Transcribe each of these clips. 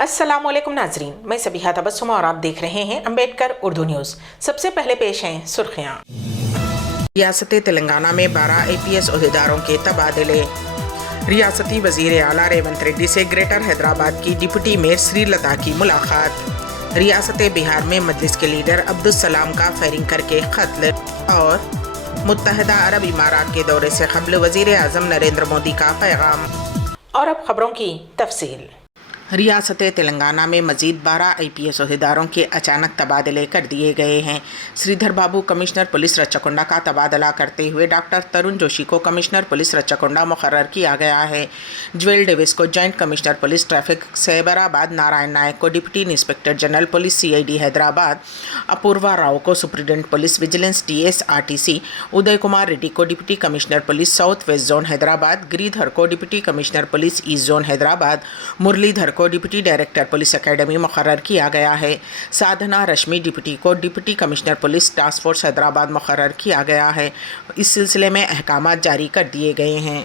अस्सलामुअलैकुम नाजरीन, मैं सबीहा तबस्सुम और आप देख रहे हैं अम्बेडकर उर्दू न्यूज़। सबसे पहले पेश हैं सुर्खियाँ। रियासत तेलंगाना में 12 APS ओहदेदारों के तबादले। रियासती वजीर आला रेवंत रेड्डी से ग्रेटर हैदराबाद की डिप्टी मेयर श्रीलता की मुलाकात। रियासत बिहार में मजलिस के लीडर अब्दुल सलाम का फायरिंग करके कत्ल। और मुत्तहदा अरब इमारात के दौरे से कबल वजीर आज़म नरेंद्र मोदी का पैगाम। और अब खबरों की तफसील। रियासत तेलंगाना में मजीद 12 IPS ओहदेदारों के अचानक तबादले कर दिए गए हैं। श्रीधर बाबू कमिश्नर पुलिस रच्चकोंडा का तबादला करते हुए डॉक्टर तरुण जोशी को कमिश्नर पुलिस रच्चकोंडा मुकर्रर किया गया है। ज्वेल डेविस को joint commissioner police traffic Cyberabad, Narayan Nayak को deputy inspector general police CID Hyderabad, Apoorva Rao को superintendent police vigilance TS RTC, Uday Kumar Reddy को deputy commissioner police south west zone Hyderabad, Giridhar को deputy commissioner police east zone Hyderabad, Muralidhar को डिप्टी डायरेक्टर पुलिस एकेडमी मुकर्रर किया गया है। साधना रश्मि डिप्टी को deputy commissioner police task force Hyderabad मुकर्रर किया गया है। इस सिलसिले में अहकाम जारी कर दिए गए हैं।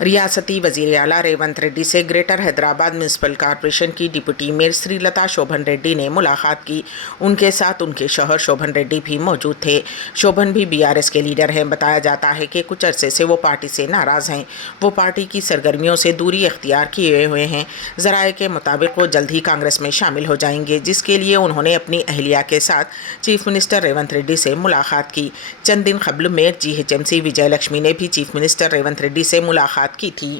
रियासती वजीर आला रेवंत रेड्डी से ग्रेटर हैदराबाद म्यूनसिपल कॉरपोरेशन की डिप्टी मेयर श्रीलता शोभन रेड्डी ने मुलाकात की। उनके साथ उनके शौहर शोभन रेड्डी भी मौजूद थे। शोभन भी BRS के लीडर हैं। बताया जाता है कि कुछ अरसे से वो पार्टी से नाराज़ हैं। वो पार्टी की सरगर्मियों से दूरी इख्तियार किए हुए हैं। ज़राए के मुताबिक वो जल्द ही कांग्रेस में शामिल हो जाएंगे, जिसके लिए उन्होंने अपनी अहलिया के साथ चीफ मिनिस्टर रेवंत रेड्डी से मुलाकात की। चंद दिन कबल मेयर GHMC विजय लक्ष्मी ने भी चीफ मिनिस्टर रेवंत रेड्डी से मुलाकात की थी।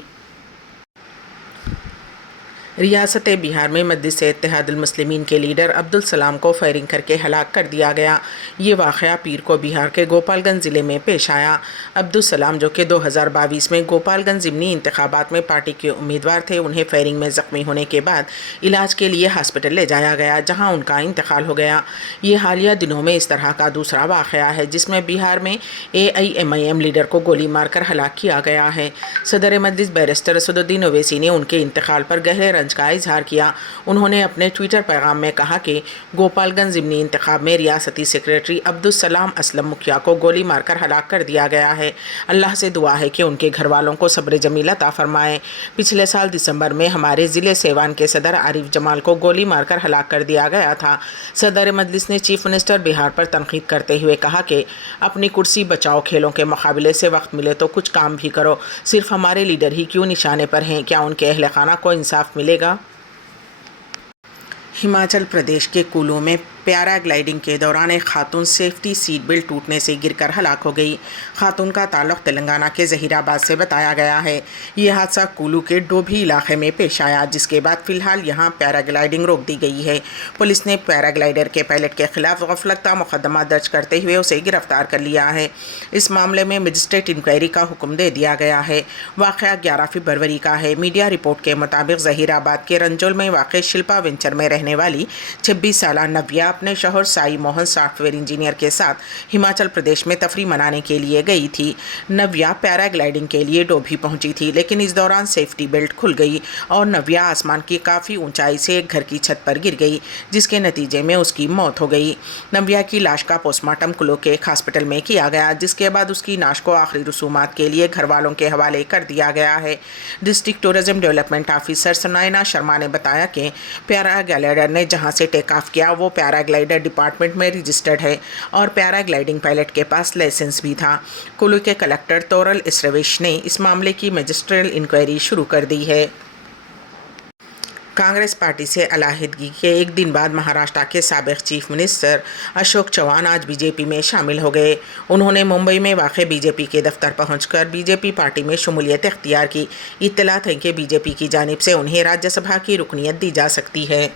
रियासत बिहार में मजलिस इत्तेहादुल मुस्लिमीन के लीडर अब्दुल सलाम को फायरिंग करके हलाक कर दिया गया। ये वाक़या पीर को बिहार के गोपालगंज ज़िले में पेश आया। अब्दुल सलाम, जो कि 2022 में गोपालगंज ज़िमनी इंतखाबात में पार्टी के उम्मीदवार थे, उन्हें फायरिंग में ज़ख्मी होने के बाद इलाज के लिए हॉस्पिटल ले जाया गया, जहाँ उनका इंतकाल हो गया। ये हालिया दिनों में इस तरह का दूसरा वाक़या है जिसमें बिहार में AIMIM लीडर को गोली मारकर हलाक किया गया है। सदर मजलिस बैरिस्टर असदुद्दीन ओवैसी ने उनके इंतकाल पर गहरे का इजहार किया। उन्होंने अपने ट्विटर पैगाम में कहा कि गोपालगंज ज़िमनी इंतखाब में रियासती सेक्रेटरी अब्दुल सलाम असलम मुखिया को गोली मारकर हलाक कर दिया गया है। अल्लाह से दुआ है कि उनके घर वालों को सब्र जमील अता फरमाए। पिछले साल दिसंबर में हमारे ज़िले सेवान के सदर आरिफ जमाल को गोली मारकर हलाक कर दिया गया था। सदर मजलिस ने चीफ मिनिस्टर बिहार पर तनकीद करते हुए कहा कि अपनी कुर्सी बचाओ, खेलों के मुकाबले से वक्त मिले तो कुछ काम भी करो। सिर्फ हमारे लीडर ही क्यों निशाने पर हैं? क्या उनके अहल खाना को इंसाफ मिलेगा? हिमाचल प्रदेश के कुल्लू में पैराग्लाइडिंग के दौरान एक खातून सेफ्टी सीट बेल्ट टूटने से गिरकर हलाक हो गई। खातून का ताल्लुक़ तेलंगाना के ज़हीराबाद से बताया गया है। ये हादसा कुल्लू के डोभी इलाके में पेश आया, जिसके बाद फ़िलहाल यहाँ पैराग्लाइडिंग रोक दी गई है। पुलिस ने पैराग्लाइडर के पायलट के खिलाफ गफलत का मुकदमा दर्ज करते हुए उसे गिरफ्तार कर लिया है। इस मामले में मजिस्ट्रेट इंक्वायरी का हुक्म दे दिया गया है। वाक़या 11 फरवरी का है। मीडिया रिपोर्ट के मुताबिक ज़हीराबाद के रंजोल में वाक़ शिल्पा वेंचर में रहने वाली 26 साला नव्या अपने शौहर साई मोहन सॉफ्टवेयर इंजीनियर के साथ हिमाचल प्रदेश में तफरी मनाने के लिए गई थी। नव्या पैराग्लाइडिंग के लिए डोभी पहुंची थी, लेकिन इस दौरान सेफ्टी बेल्ट खुल गई और नव्या आसमान की काफ़ी ऊंचाई से एक घर की छत पर गिर गई, जिसके नतीजे में उसकी मौत हो गई। नव्या की लाश का पोस्टमार्टम कुल्लू के एक हॉस्पिटल में किया गया, जिसके बाद उसकी लाश को आखिरी रसूमात के लिए घर वालों के हवाले कर दिया गया है। District tourism development officer Sunaina Sharma ने बताया कि पैराग्लाइडर ने जहां से टेक ऑफ किया वो पैराग्लाइडर डिपार्टमेंट में रजिस्टर्ड है और पैराग्लाइडिंग पायलट के पास लाइसेंस भी था। कुल्लू के कलेक्टर तोरल इसरवेश ने इस मामले की मजिस्ट्रियल इंक्वायरी शुरू कर दी है। कांग्रेस पार्टी से अलहदगी के एक दिन बाद महाराष्ट्र के साबिक़ चीफ मिनिस्टर अशोक चव्हाण आज बीजेपी में शामिल हो गए। उन्होंने मुंबई में वाक़ बीजेपी के दफ्तर पहुंचकर बीजेपी पार्टी में शमूलियत इख्तियार की। इत्तलात है कि बीजेपी की जानिब से उन्हें राज्यसभा की रुकनीत दी जा सकती है।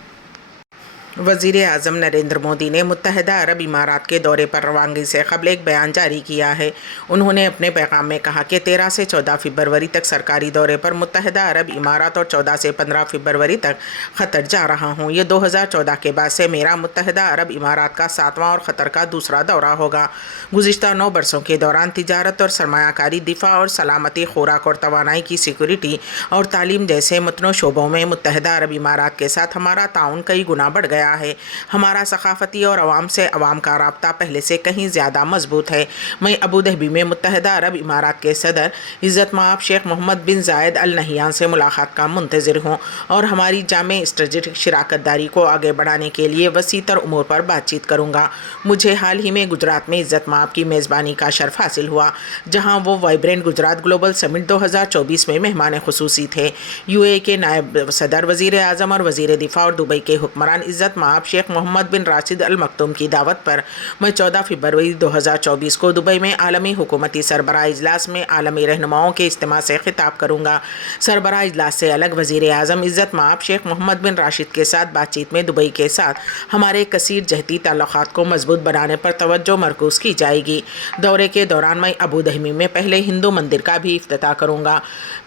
वज़ीर आज़म नरेंद्र मोदी ने मुत्तहदा अरब इमारात के दौरे पर रवानगी से कबल एक बयान जारी किया है। उन्होंने अपने पैगाम में कहा कि 13 से 14 फरवरी तक सरकारी दौरे पर मुत्तहदा अरब इमारात और 14 से 15 फरवरी तक क़तर जा रहा हूँ। ये 2014 के बाद से मेरा मुत्तहदा अरब इमारात का 7वां और क़तर का दूसरा दौरा होगा। गुज़िश्ता 9 बरसों के दौरान तिजारत और सरमायाकारी, दिफा और सलामती, खुराक और तवानाई की सिक्योरिटी और तालीम जैसे मुतनों शोबों में मुत्तहदा अरब इमारात के साथ हमारा ताउन कई गुना बढ़ गया گیا ہے۔ ہمارا ثقافتی اور عوام سے عوام کا رابطہ پہلے سے کہیں زیادہ مضبوط ہے۔ میں ابوظہبی میں متحدہ عرب امارات کے صدر عزت مآب شیخ محمد بن زائد ال نہیان سے ملاقات کا منتظر ہوں اور ہماری جامع اسٹریٹجک شراکت داری کو آگے بڑھانے کے لیے وسیع تر امور پر بات چیت کروں گا۔ مجھے حال ہی میں گجرات میں عزت مآب کی میزبانی کا شرف حاصل ہوا، جہاں وہ وائبرنٹ گجرات گلوبل سمٹ 2024 میں مہمان خصوصی تھے۔ یو اے کے نائب صدر، وزیر اعظم اور وزیر دفاع اور دبئی کے حکمران عزت مآب شیخ محمد بن راشد ال مکتوم کی دعوت پر میں 14 فروری 2024 کو دبئی میں عالمی حکومتی سربراہ اجلاس میں عالمی رہنماؤں کے اجتماع سے خطاب کروں گا۔ سربراہ اجلاس سے الگ وزیر اعظم عزت مآب شیخ محمد بن راشد کے ساتھ بات چیت میں دبئی کے ساتھ ہمارے کثیر جہتی تعلقات کو مضبوط بنانے پر توجہ مرکوز کی جائے گی۔ دورے کے دوران میں ابوظہبی میں پہلے ہندو مندر کا بھی افتتاح کروں گا۔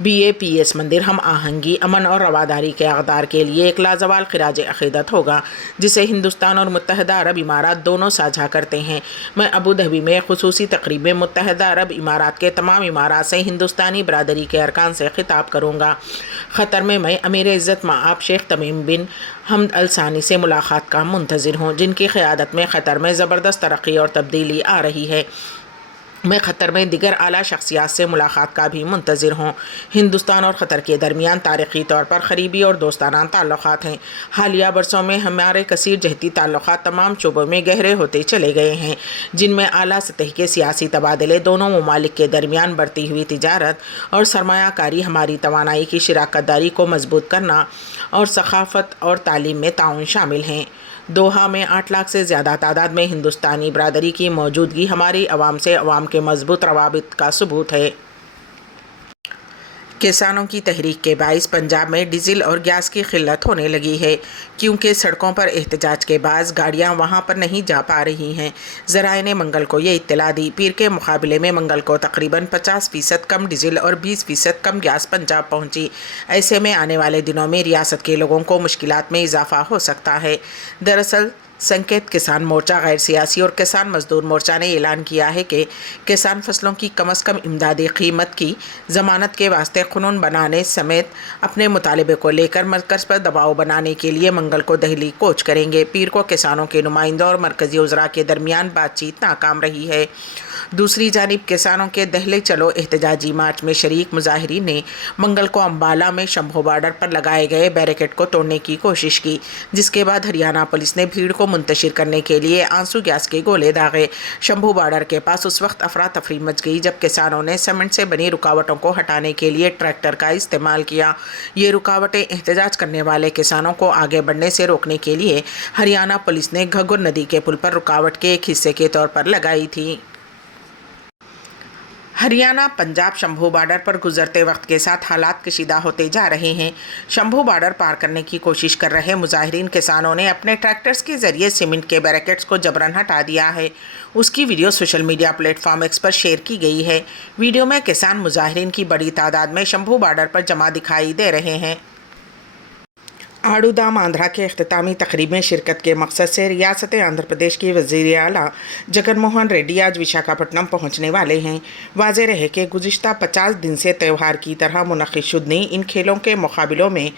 BAPS مندر ہم آہنگی، امن اور رواداری کے اقدار کے لیے ایک لازوال خراج عقیدت ہوگا، جسے ہندوستان اور متحدہ عرب امارات دونوں ساجھا کرتے ہیں۔ میں ابوظہبی میں خصوصی تقریب میں متحدہ عرب امارات کے تمام امارات سے ہندوستانی برادری کے ارکان سے خطاب کروں گا۔ قطر میں میں امیر عزت مآب شیخ تمیم بن حمد ال ثانی سے ملاقات کا منتظر ہوں، جن کی قیادت میں قطر میں زبردست ترقی اور تبدیلی آ رہی ہے۔ میں قطر میں دیگر اعلیٰ شخصیات سے ملاقات کا بھی منتظر ہوں۔ ہندوستان اور قطر کے درمیان تاریخی طور پر قریبی اور دوستانہ تعلقات ہیں۔ حالیہ برسوں میں ہمارے کثیر جہتی تعلقات تمام شعبوں میں گہرے ہوتے چلے گئے ہیں، جن میں اعلیٰ سطح کے سیاسی تبادلے، دونوں ممالک کے درمیان بڑھتی ہوئی تجارت اور سرمایہ کاری، ہماری توانائی کی شراکت داری کو مضبوط کرنا اور ثقافت اور تعلیم میں تعاون شامل ہیں۔ دوحہ میں 8 لاکھ سے زیادہ تعداد میں ہندوستانی برادری کی موجودگی ہماری عوام سے عوام کے مضبوط روابط کا ثبوت ہے۔ کسانوں کی تحریک کے باعث پنجاب میں ڈیزل اور گیس کی قلت ہونے لگی ہے، کیونکہ سڑکوں پر احتجاج کے باعث گاڑیاں وہاں پر نہیں جا پا رہی ہیں۔ ذرائع نے منگل کو یہ اطلاع دی۔ پیر کے مقابلے میں منگل کو تقریباً 50% کم ڈیزل اور 20% کم گیس پنجاب پہنچی۔ ایسے میں آنے والے دنوں میں ریاست کے لوگوں کو مشکلات میں اضافہ ہو سکتا ہے۔ دراصل سنکیت کسان مورچہ غیر سیاسی اور کسان مزدور مورچہ نے اعلان کیا ہے کہ کسان فصلوں کی کم از کم امدادی قیمت کی ضمانت کے واسطے قانون بنانے سمیت اپنے مطالبے کو لے کر مرکز پر دباؤ بنانے کے لیے منگل کو دہلی کوچ کریں گے۔ پیر کو کسانوں کے نمائندوں اور مرکزی وزراء کے درمیان بات چیت ناکام رہی ہے۔ دوسری جانب کسانوں کے دہلے چلو احتجاجی مارچ میں شریک مظاہرین نے منگل کو امبالہ میں شمبھو بارڈر پر لگائے گئے بیریکیڈ کو توڑنے کی کوشش کی، جس کے بعد ہریانہ پولیس نے بھیڑ کو منتشر کرنے کے لیے آنسو گیس کے گولے داغے۔ شمبھو بارڈر کے پاس اس وقت افراتفری مچ گئی جب کسانوں نے سیمنٹ سے بنی رکاوٹوں کو ہٹانے کے لیے ٹریکٹر کا استعمال کیا۔ یہ رکاوٹیں احتجاج کرنے والے کسانوں کو آگے بڑھنے سے روکنے کے لیے ہریانہ پولیس نے گھگر ندی کے پل پر رکاوٹ کے ایک حصے کے طور پر لگائی تھی۔ ہریانہ پنجاب شمبھو بارڈر پر گزرتے وقت کے ساتھ حالات کشیدہ ہوتے جا رہے ہیں۔ شمبھو بارڈر پار کرنے کی کوشش کر رہے مظاہرین کسانوں نے اپنے ٹریکٹرز کے ذریعے سیمنٹ کے بیریکیڈز کو جبراً ہٹا دیا ہے۔ اس کی video social media platform X پر شیئر کی گئی ہے۔ ویڈیو میں کسان مظاہرین کی بڑی تعداد میں شمبھو بارڈر پر جمع دکھائی دے رہے ہیں۔ آڑو دھام آندھرا کے اختتامی تقریب میں شرکت کے مقصد سے ریاست آندھرا پردیش کی وزیر اعلیٰ جگن موہن ریڈی آج وشاکھاپٹنم پہنچنے والے ہیں۔ واضح رہے کہ گزشتہ 50 دن سے تہوار کی طرح منعقد شدنی ان کھیلوں کے مقابلوں میں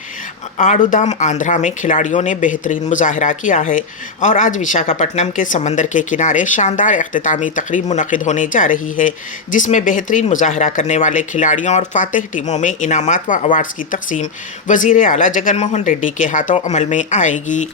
آڑو دھام آندھرا میں کھلاڑیوں نے بہترین مظاہرہ کیا ہے اور آج وشاکھاپٹنم کے سمندر کے کنارے شاندار اختتامی تقریب منعقد ہونے جا رہی ہے، جس میں بہترین مظاہرہ کرنے والے کھلاڑیوں اور فاتح ٹیموں میں انعامات و ایوارڈز کی تقسیم وزیر اعلیٰ جگن موہن ریڈی کے ہاتھوں عمل میں آئے گی۔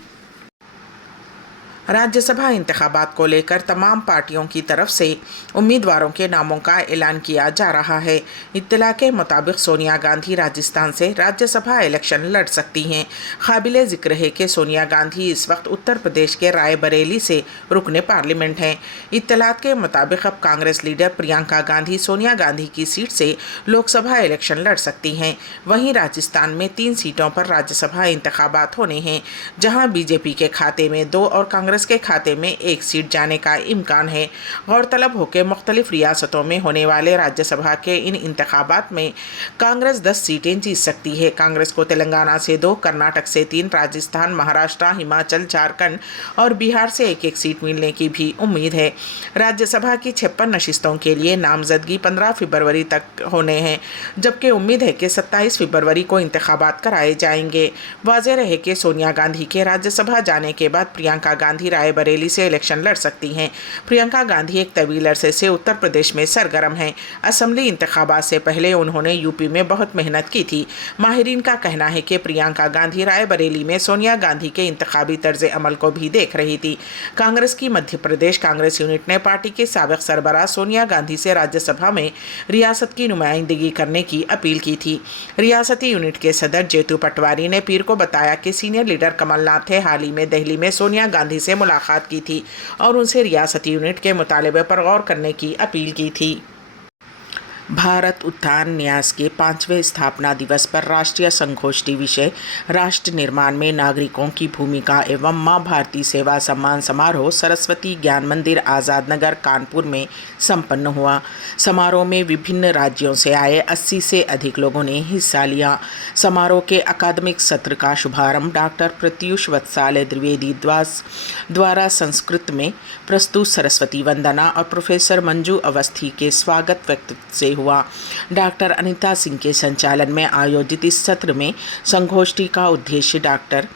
راجیہ سبھا انتخابات کو لے کر تمام پارٹیوں کی طرف سے امیدواروں کے ناموں کا اعلان کیا جا رہا ہے۔ اطلاع کے مطابق سونیا گاندھی راجستھان سے راجیہ سبھا الیکشن لڑ سکتی ہیں۔ قابل ذکر ہے کہ سونیا گاندھی اس وقت اتر پردیش کے رائے بریلی سے رکن پارلیمنٹ ہیں۔ اطلاعات کے مطابق اب کانگریس لیڈر پرینکا گاندھی سونیا گاندھی کی سیٹ سے لوک سبھا الیکشن لڑ سکتی ہیں۔ وہیں راجستھان میں 3 سیٹوں پر راجیہ سبھا انتخابات ہونے ہیں، جہاں BJP کے کھاتے میں 2 اور کانگریس कांग्रेस के खाते में एक सीट जाने का इम्कान है। गौरतलब हो कि मुख्तलिफ रियासतों में होने वाले राज्यसभा के इन इंतखाबात में कांग्रेस 10 सीटें जीत सकती है। कांग्रेस को तेलंगाना से 2, कर्नाटक से 3, राजस्थान, महाराष्ट्र, हिमाचल, झारखंड और बिहार से एक सीट मिलने की भी उम्मीद है। राज्यसभा की 56 नशिस्तों के लिए नामजदगी 15 फरवरी तक होने हैं, जबकि उम्मीद है कि 27 फरवरी को इंतखाबात कराए जाएंगे। वाज़ेह रहे कि सोनिया गांधी के राज्यसभा जाने के बाद प्रियंका गांधी रायबरेली से इलेक्शन लड़ सकती हैं। प्रियंका गांधी एक तवील अरसे से उत्तर प्रदेश में सरगर्म हैं। असेंबली इंतखाबात से पहले उन्होंने यूपी में बहुत मेहनत की थी। माहिरीन का कहना है कि प्रियंका गांधी रायबरेली में सोनिया गांधी के इंतखाबी तर्ज अमल को भी देख रही थी। कांग्रेस की मध्य प्रदेश कांग्रेस यूनिट ने पार्टी के साबिक सरबराह सोनिया गांधी से राज्यसभा में रियासत की नुमाइंदगी करने की अपील की थी। रियासती यूनिट के सदर जेतू पटवारी ने पीर को बताया कि सीनियर लीडर कमलनाथ ने हाल ही में दिल्ली में सोनिया गांधी से मुलाकात की थी और उनसे रियासती यूनिट के मुतालबे पर गौर करने की अपील की थी। भारत उत्थान न्यास के 5वें स्थापना दिवस पर राष्ट्रीय संगोष्ठी विषय राष्ट्र निर्माण में नागरिकों की भूमिका एवं मां भारती सेवा सम्मान समारोह सरस्वती ज्ञान मंदिर आज़ाद नगर कानपुर में संपन्न हुआ। समारोह में विभिन्न राज्यों से आए 80 से अधिक लोगों ने हिस्सा लिया। समारोह के अकादमिक सत्र का शुभारंभ डॉक्टर प्रत्युष वत्सालय द्विवेदी द्वारा संस्कृत में प्रस्तुत सरस्वती वंदना और प्रोफेसर मंजू अवस्थी के स्वागत वक्तव्य से हुआ। डॉक्टर अनिता सिंह के संचालन में आयोजित इस सत्र में संगोष्ठी का उद्देश्य डॉक्टर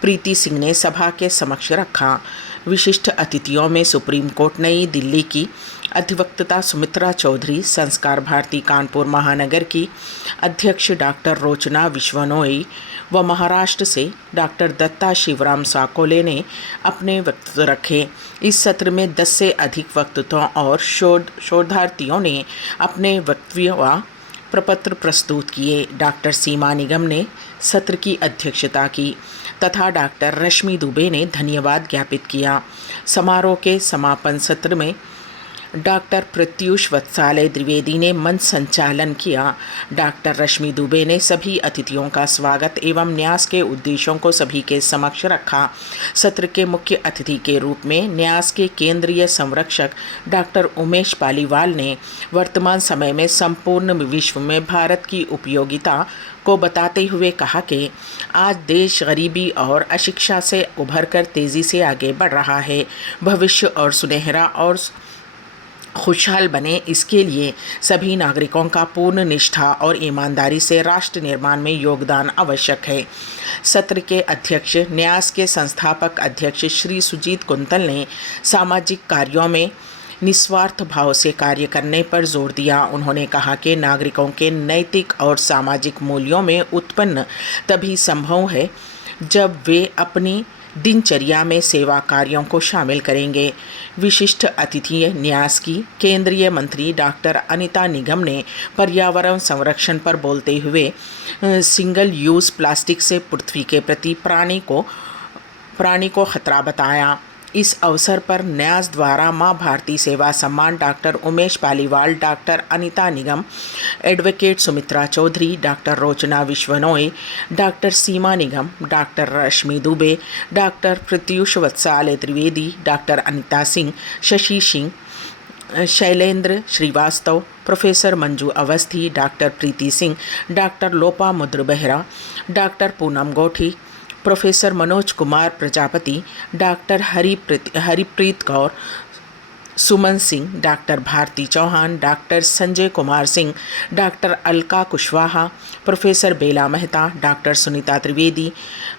प्रीति सिंह ने सभा के समक्ष रखा। विशिष्ट अतिथियों में सुप्रीम कोर्ट नई दिल्ली की अधिवक्ता सुमित्रा चौधरी, संस्कार भारती कानपुर महानगर की अध्यक्ष डॉक्टर रोचना विश्वनोई व महाराष्ट्र से डॉक्टर दत्ता शिवराम साकोले ने अपने वक्तव्य रखे। इस सत्र में 10 से अधिक वक्तव्यों और शोधार्थियों ने अपने वक्तव्य व प्रपत्र प्रस्तुत किए। डॉक्टर सीमा निगम ने सत्र की अध्यक्षता की तथा डॉक्टर रश्मि दुबे ने धन्यवाद ज्ञापित किया। समारोह के समापन सत्र में डॉक्टर प्रत्युष वत्सालय द्विवेदी ने मंच संचालन किया। डॉक्टर रश्मि दुबे ने सभी अतिथियों का स्वागत एवं न्यास के उद्देश्यों को सभी के समक्ष रखा। सत्र के मुख्य अतिथि के रूप में न्यास के केंद्रीय संरक्षक डॉक्टर उमेश पालीवाल ने वर्तमान समय में संपूर्ण विश्व में भारत की उपयोगिता को बताते हुए कहा कि आज देश गरीबी और अशिक्षा से उभरकर तेज़ी से आगे बढ़ रहा है। भविष्य और सुनहरा और खुशहाल बने, इसके लिए सभी नागरिकों का पूर्ण निष्ठा और ईमानदारी से राष्ट्र निर्माण में योगदान आवश्यक है। सत्र के अध्यक्ष न्यास के संस्थापक अध्यक्ष श्री सुजीत कुंतल ने सामाजिक कार्यों में निस्वार्थ भाव से कार्य करने पर जोर दिया। उन्होंने कहा कि नागरिकों के नैतिक और सामाजिक मूल्यों में उत्पन्न तभी संभव है जब वे अपनी दिनचर्या में सेवा कार्यों को शामिल करेंगे। विशिष्ट अतिथि न्यास की केंद्रीय मंत्री डॉक्टर अनिता निगम ने पर्यावरण संरक्षण पर बोलते हुए सिंगल यूज़ प्लास्टिक से पृथ्वी के प्रति प्राणी को खतरा बताया। इस अवसर पर न्यास द्वारा मां भारती सेवा सम्मान doctor Umesh Paliwal, doctor Anita Nigam, advocate Sumitra Chaudhary, doctor Rochana Vishnoi, doctor Seema Nigam, doctor Rashmi Dubey, doctor Pratyush Vatsalya Trivedi, doctor Anita Singh, Shashi Singh, Shailendra Srivastava, professor Manju Awasthi, doctor Preeti Singh, doctor Lopa Mudra Behera, doctor Poonam Gothi, professor Manoj Kumar Prajapati, doctor Haripreet Kaur, Suman Singh, doctor Bharti Chauhan, doctor Sanjay Kumar Singh, doctor Alka Kushwaha, professor Bela Mehta, doctor Sunita Trivedi,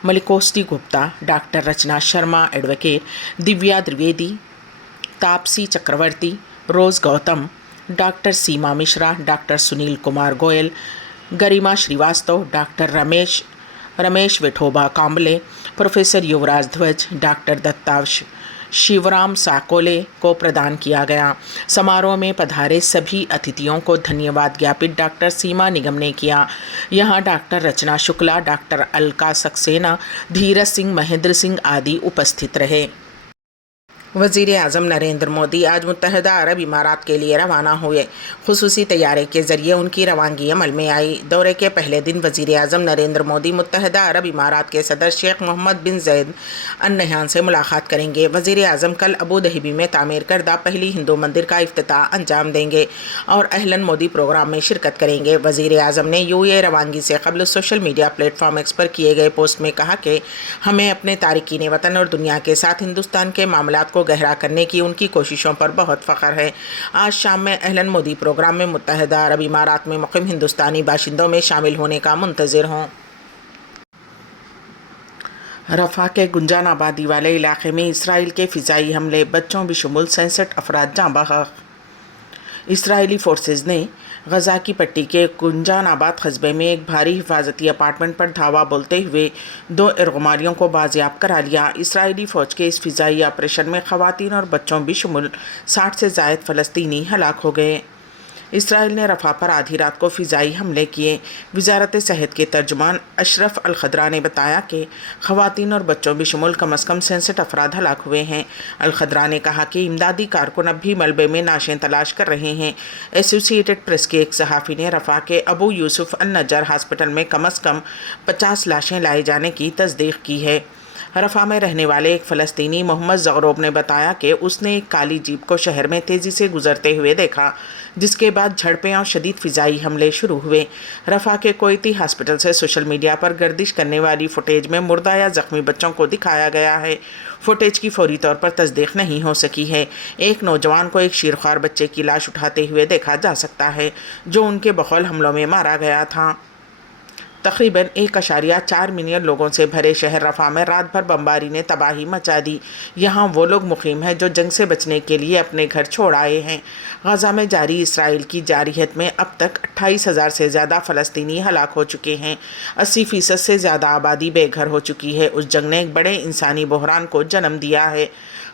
मलिकोस्टी Gupta, doctor रचना शर्मा, एडवोकेट दिव्या द्विवेदी, तापसी चक्रवर्ती, रोज़ गौतम, डॉक्टर सीमा मिश्रा, डॉक्टर सुनील कुमार गोयल, गरिमा श्रीवास्तव, डॉक्टर रमेश विठोबा कांबले, प्रोफेसर युवराज ध्वज, डॉक्टर दत्ता शिवराम साकोले को प्रदान किया गया। समारोह में पधारे सभी अतिथियों को धन्यवाद ज्ञापित डॉक्टर सीमा निगम ने किया। यहाँ डॉक्टर रचना शुक्ला, डॉक्टर अलका सक्सेना, धीरज सिंह, महेंद्र सिंह आदि उपस्थित रहे। वज़ीर आज़म नरेंद्र मोदी आज मुत्तहदा अरब इमारात के लिए रवाना हुए। खुसूसी तैयारे के ज़रिए उनकी रवानगी अमल में आई। दौरे के पहले दिन वज़ीर आज़म नरेंद्र मोदी मुत्तहदा अरब इमारात के सदर शेख मोहम्मद बिन ज़ायद अल नहयान से मुलाकात करेंगे। वज़ीर आज़म कल अबू धाबी में तामीर करदा पहली हिंदू मंदिर का इफ्तिताह अंजाम देंगे और अहलन मोदी प्रोग्राम में शिरकत करेंगे। वज़ीर आज़म ने यूएई रवानगी से कबल सोशल मीडिया प्लेटफॉर्म एक्स पर किए गए पोस्ट में कहा कि हमें अपने तारिकीन वतन और दुनिया के साथ हिंदुस्तान के मामलात को गहरा करने की उनकी कोशिशों पर बहुत फ़ख्र है। आज शाम में अहलन मोदी प्रोग्राम में मुत्तहदा अरब इमारात में मुक़ीम हिंदुस्तानी बाशिंदों में शामिल होने का मुंतज़िर हूँ। रफ़ा के गुंजान आबादी वाले इलाके में इसराइल के फ़िज़ाई हमले, बच्चों बशुमुल 67 अफराद जाँ बहक। इसराइली फोर्सेस ने गज़ा की पट्टी के गुंजान आबाद कस्बे में एक भारी हिफाजती अपार्टमेंट पर धावा बोलते हुए 2 इरगमारियों को बाजियाब करा लिया। इसराइली फ़ौज के इस फ़िज़ाई ऑपरेशन में ख़वातीन और बच्चों बशुमुल 60 से ज़ायद फ़लस्तीनी हलाक हो गए। इसराइल ने रफ़ा पर आधी रात को फ़िज़ाई हमले किए। वज़ारत सेहत के तर्जुमान अशरफ अल खदरा ने बताया कि ख़वातीन और बच्चों बशुमुल कम अज़ कम 67 अफराद हलाक हुए हैं। अल खदरा ने कहा कि इमदादी कारकुन अब भी मलबे में नाशें तलाश कर रहे हैं। एसोसिएटेड प्रेस के एक सहाफ़ी ने रफ़ा के अबू यूसुफ अल नज्जार हॉस्पिटल में कम अज़ कम 50 लाशें लाए जाने की तस्दीक की है। रफ़ा में रहने वाले एक फ़लस्तीनी मोहम्मद ज़गरोब ने बताया कि उसने एक काली जीप को शहर में तेज़ी से गुजरते हुए देखा, जिसके बाद झड़पें और शदीद फ़िज़ाई हमले शुरू हुए। रफ़ा के कोयती हॉस्पिटल से सोशल मीडिया पर गर्दिश करने वाली फ़ुटेज में मुर्दा या ज़ख्मी बच्चों को दिखाया गया है। फ़ुटेज की फौरी तौर पर तस्दीक नहीं हो सकी है। एक नौजवान को एक शीरख्वार बच्चे की लाश उठाते हुए देखा जा सकता है, जो उनके बखौल हमलों में मारा गया था। तकरीबन 1.4 मिलियन लोगों से भरे शहर रफ़ा में रात भर बमबारी ने तबाही मचा दी। यहाँ वो लोग मुक़ीम हैं जो जंग से बचने के लिए अपने घर छोड़ आए हैं। गज़ा में जारी इसराइल की जारहियत में अब तक 28,000 से ज़्यादा फ़लस्तीनी हलाक हो चुके हैं। 80% से ज़्यादा आबादी बेघर हो चुकी है। उस जंग ने एक बड़े इंसानी बहरान को जन्म दिया है।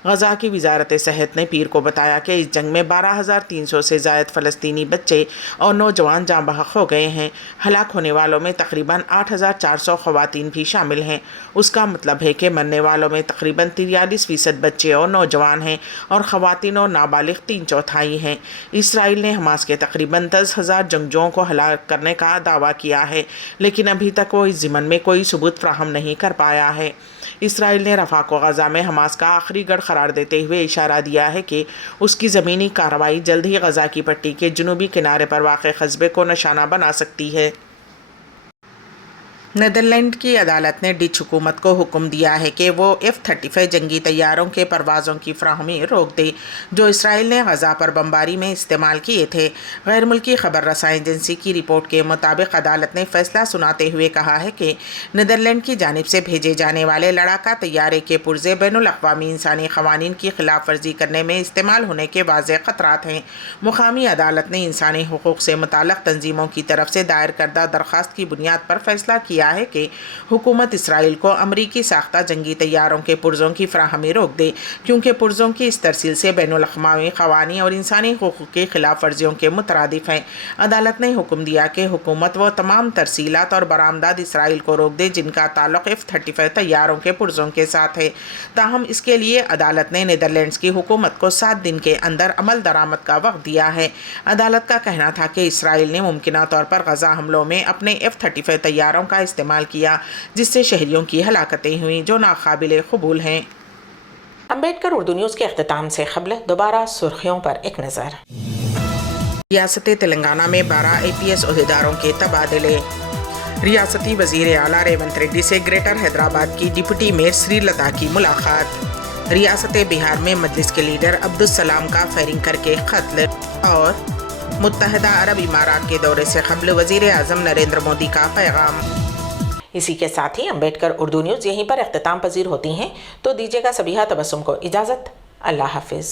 गज़ा की वज़ारत सेहत ने पीर को बताया कि इस जंग में 12,300 से ज़ायद फ़लस्तीनी बच्चे और नौजवान जाँ बहक हो गए हैं। हलाक होने वालों में तकरीबन 8,400 ख़वातीन भी शामिल हैं। उसका मतलब है कि मरने वालों में तकरीबन 43% बच्चे और नौजवान हैं और ख़वातीन और नाबालिग 3/4 हैं। इसराइल ने हमास के तकरीबन 10,000 जंगजुओं को हलाक करने का दावा किया है, लेकिन अभी तक वो इस ज़िमन में कोई सबूत फ्राहम नहीं कर पाया है। इसराइल ने रफ़ा को गज़ा में हमास का आखिरी गढ़ करार देते हुए इशारा दिया है कि उसकी ज़मीनी कार्रवाई जल्द ही गज़ा की पट्टी के जुनूबी किनारे पर वाक़ कस्बे को निशाना बना सकती है। नीदरलैंड की अदालत ने डच हुकूमत को हुक्म दिया है कि वो F-35 जंगी तैयारों के परवाज़ों की फ्राहमी रोक दे, जो इसराइल ने गज़ा पर बमबारी में इस्तेमाल किए थे। गैर मुल्की खबर रसाई एजेंसी की रिपोर्ट के मुताबिक अदालत ने फ़ैसला सुनाते हुए कहा है कि नीदरलैंड की जानिब से भेजे जाने वाले लड़ाका तैयारे के पुर्जे बैनुल-अक़वामी इंसानी क़वानीन की खिलाफ वर्जी करने में इस्तेमाल होने के वाज़ेह ख़तरात हैं। मुक़ामी अदालत ने इंसानी हुकूक़ से मुताल्लिक़ तंजीमों की तरफ से दायर करदा दरख्वास्त की बुनियाद पर फ़ैसला किया है कि हुकूमत इसराइल को अमरीकी साख्ता जंगी तैयारों के पुर्जों की फ्राहमी रोक दे, क्योंकि पुर्जों की इस तरसील से बैनुल-अक़वामी क़वानीन और इंसानी हुकूक़ की खिलाफ वर्जियों के मुतरादिफ हैं। अदालत ने हुक्म दिया कि हुकूमत वो तमाम तरसीलात और बरामदात इसराइल को रोक दे जिनका ताल्लुक़ F-35 तैयारों के पुर्जों के साथ है। ताहम इसके लिए अदालत ने नीदरलैंड्स की हुकूमत को 7 दिन के अंदर अमल दरामद का वक्त दिया है। अदालत का कहना था कि इसराइल ने मुमकिना तौर पर गज़ा हमलों में अपने F-35 तैयारों का इस्तेमाल किया, जिससे शहरियों की हलाकतें हुई जो नाकाबिले क़बूल हैं। अम्बेडकर उर्दू न्यूज़ के अख्तिताम से क़बल दोबारा सुर्खियों पर एक नज़र। रियासत तेलंगाना में 12 APS ओहदेदारों के तबादले। रियासती वज़ीर आला रेवंत रेड्डी से ग्रेटर हैदराबाद की डिप्टी मेयर श्रीलता की मुलाकात। रियासत बिहार में मजलिस के लीडर अब्दुल-सलाम का फायरिंग करके कत्ल। और मुत्तहदा अरब इमारात के दौरे से क़बल वज़ीर आज़म नरेंद्र मोदी का पैगाम। इसी के साथ ही अम्बेडकर उर्दू न्यूज़ यहीं पर इख्तिताम पजीर होती हैं, तो दीजिएगा सबीहा तबस्सुम को इजाज़त। अल्लाह हाफिज़।